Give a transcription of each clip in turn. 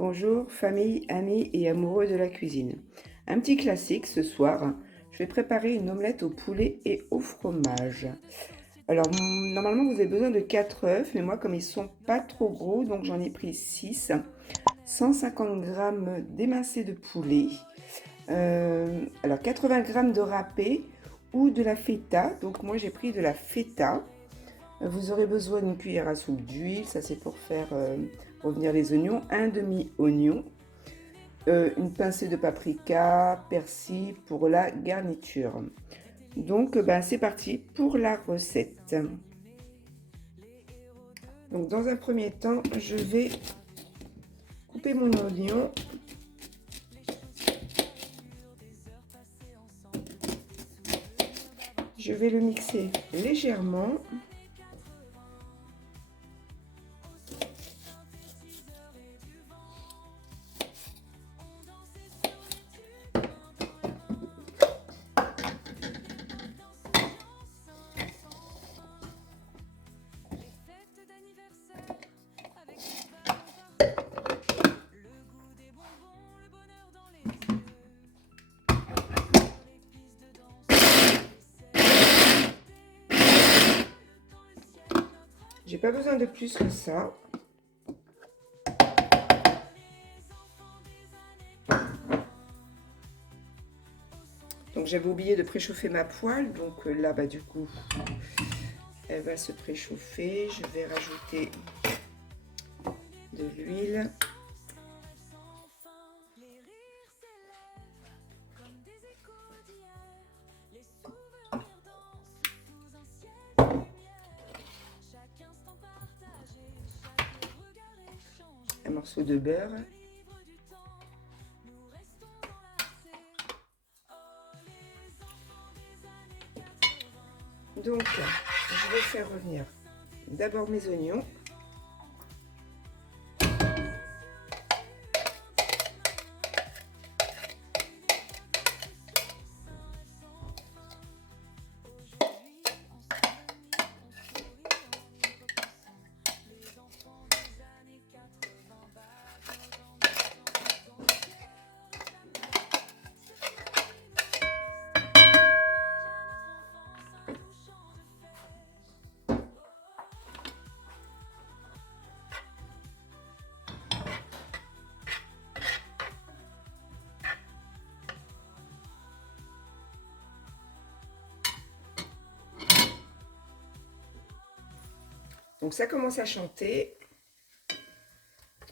Bonjour famille, amis et amoureux de la cuisine. Un petit classique ce soir, je vais préparer une omelette au poulet et au fromage. Alors normalement vous avez besoin de 4 œufs, mais moi comme ils sont pas trop gros, donc j'en ai pris 6. 150 g d'émincé de poulet, alors 80 g de râpé ou de la feta, donc moi j'ai pris de la feta. Vous aurez besoin d'une cuillère à soupe d'huile, ça c'est pour faire revenir les oignons, un demi-oignon, une pincée de paprika, persil pour la garniture. Donc c'est parti pour la recette. Donc dans un premier temps, je vais couper mon oignon. Je vais le mixer légèrement. J'ai pas besoin de plus que ça. Donc j'avais oublié de préchauffer ma poêle, donc là du coup elle va se préchauffer. Je vais rajouter de l'huile. Un morceau de beurre. Donc, je vais faire revenir d'abord mes oignons. Donc ça commence à chanter.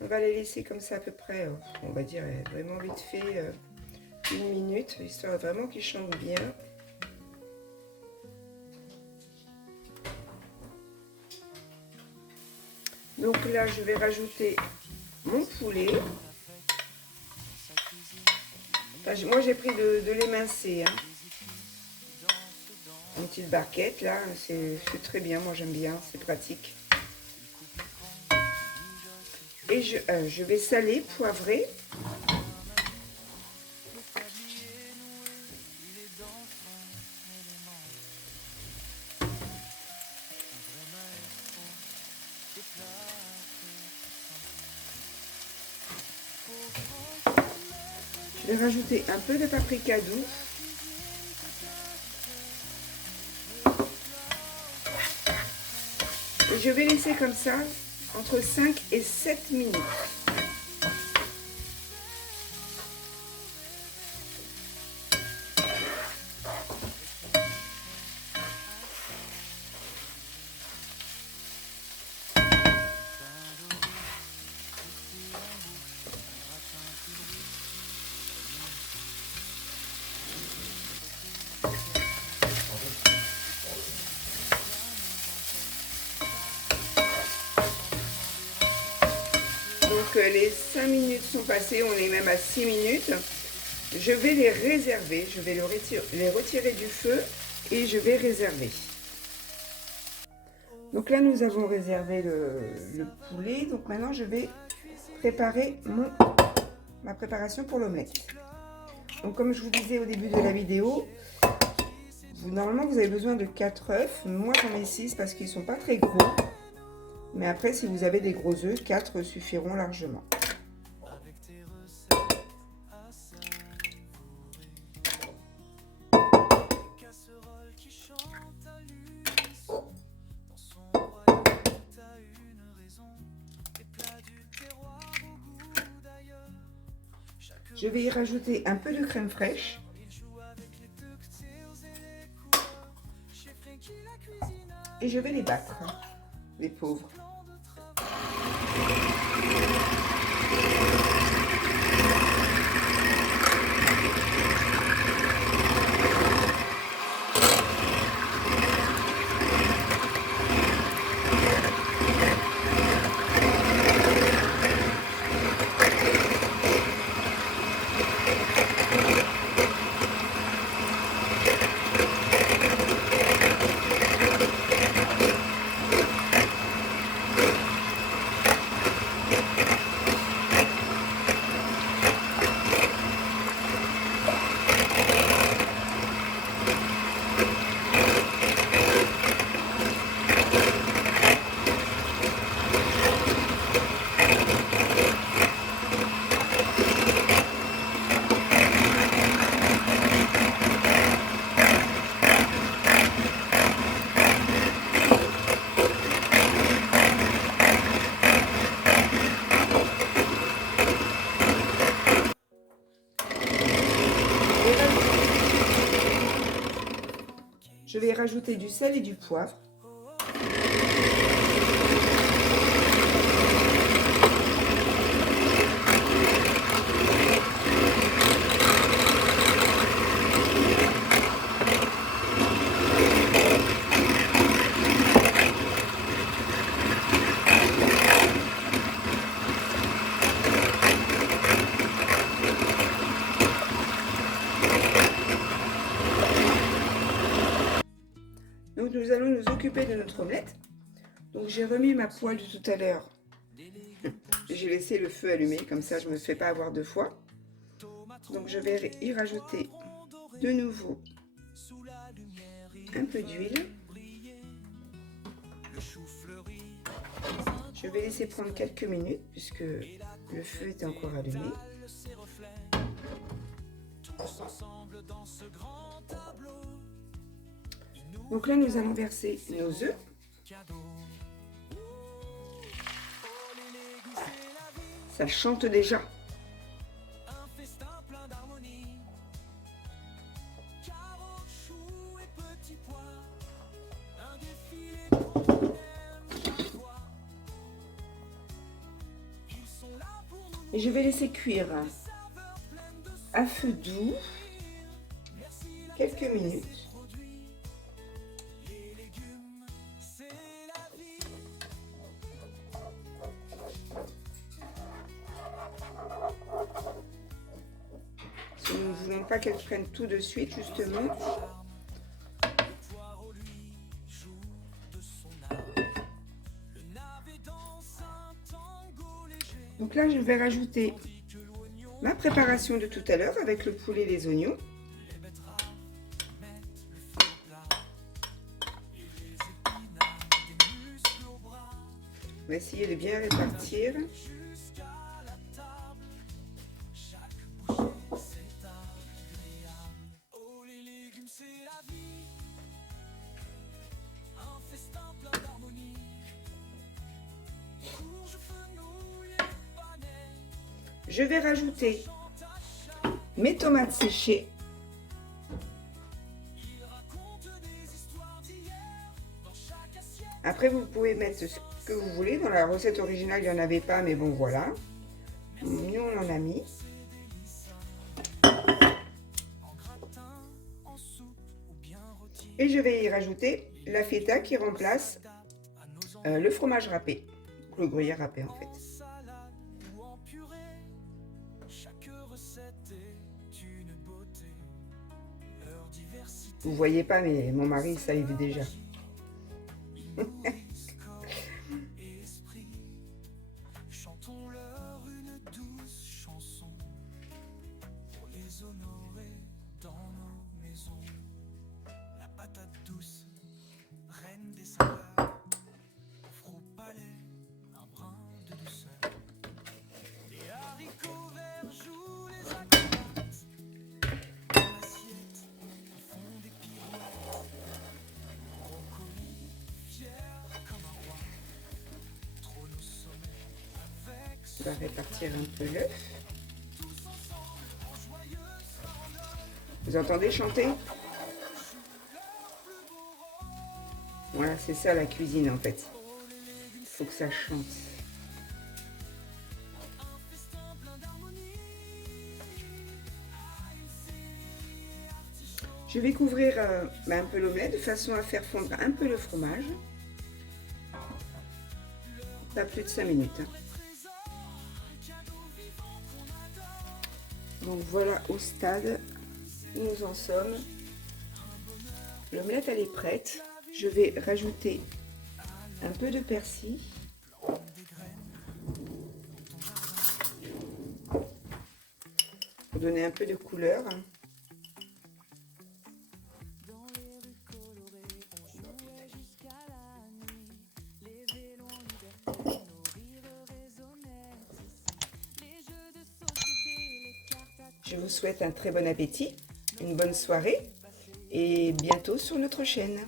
On va les laisser comme ça à peu près, on va dire vraiment vite fait, 1 minute, histoire vraiment qu'ils chantent bien. Donc là, je vais rajouter mon poulet. Enfin, moi, j'ai pris de l'émincé. Une petite barquette, là, c'est très bien. Moi, j'aime bien, c'est pratique. Et je vais saler, poivrer. Je vais rajouter un peu de paprika doux. Et je vais laisser comme ça entre 5 et 7 minutes. Donc les 5 minutes sont passées, on est même à 6 minutes. Je vais les réserver, je vais les retirer du feu et je vais réserver. Donc là, nous avons réservé le poulet. Donc maintenant, je vais préparer ma préparation pour l'omelette. Donc comme je vous disais au début de la vidéo, normalement, vous avez besoin de 4 œufs. Moi, j'en ai 6 parce qu'ils ne sont pas très gros. Mais après, si vous avez des gros œufs, 4 suffiront largement. Je vais y rajouter un peu de crème fraîche. Et je vais les battre, les pauvres. Je vais rajouter du sel et du poivre. Donc nous allons nous occuper de notre omelette. Donc j'ai remis ma poêle de tout à l'heure. J'ai laissé le feu allumé, comme ça je ne me fais pas avoir deux fois. Donc je vais y rajouter de nouveau un peu d'huile. Je vais laisser prendre quelques minutes puisque le feu est encore allumé. Donc là, nous allons verser nos œufs. Ça chante déjà. Et je vais laisser cuire à feu doux quelques minutes. Nous ne voulons pas qu'elles prennent tout de suite, justement. Donc là, je vais rajouter ma préparation de tout à l'heure avec le poulet et les oignons. On va essayer de bien répartir. Je vais rajouter mes tomates séchées. Après, vous pouvez mettre ce que vous voulez. Dans la recette originale, il n'y en avait pas, mais bon, voilà. Nous, on en a mis. Et je vais y rajouter la feta qui remplace le fromage râpé. Le gruyère râpé, en fait. Vous voyez pas, mais mon mari salive déjà. On va répartir un peu l'œuf. Vous entendez chanter? Voilà, c'est ça la cuisine en fait. Il faut que ça chante. Je vais couvrir un peu l'omelette de façon à faire fondre un peu le fromage. Pas plus de 5 minutes. Donc voilà au stade où nous en sommes. L'omelette elle est prête. Je vais rajouter un peu de persil. Pour donner un peu de couleur. Je vous souhaite un très bon appétit, une bonne soirée et bientôt sur notre chaîne.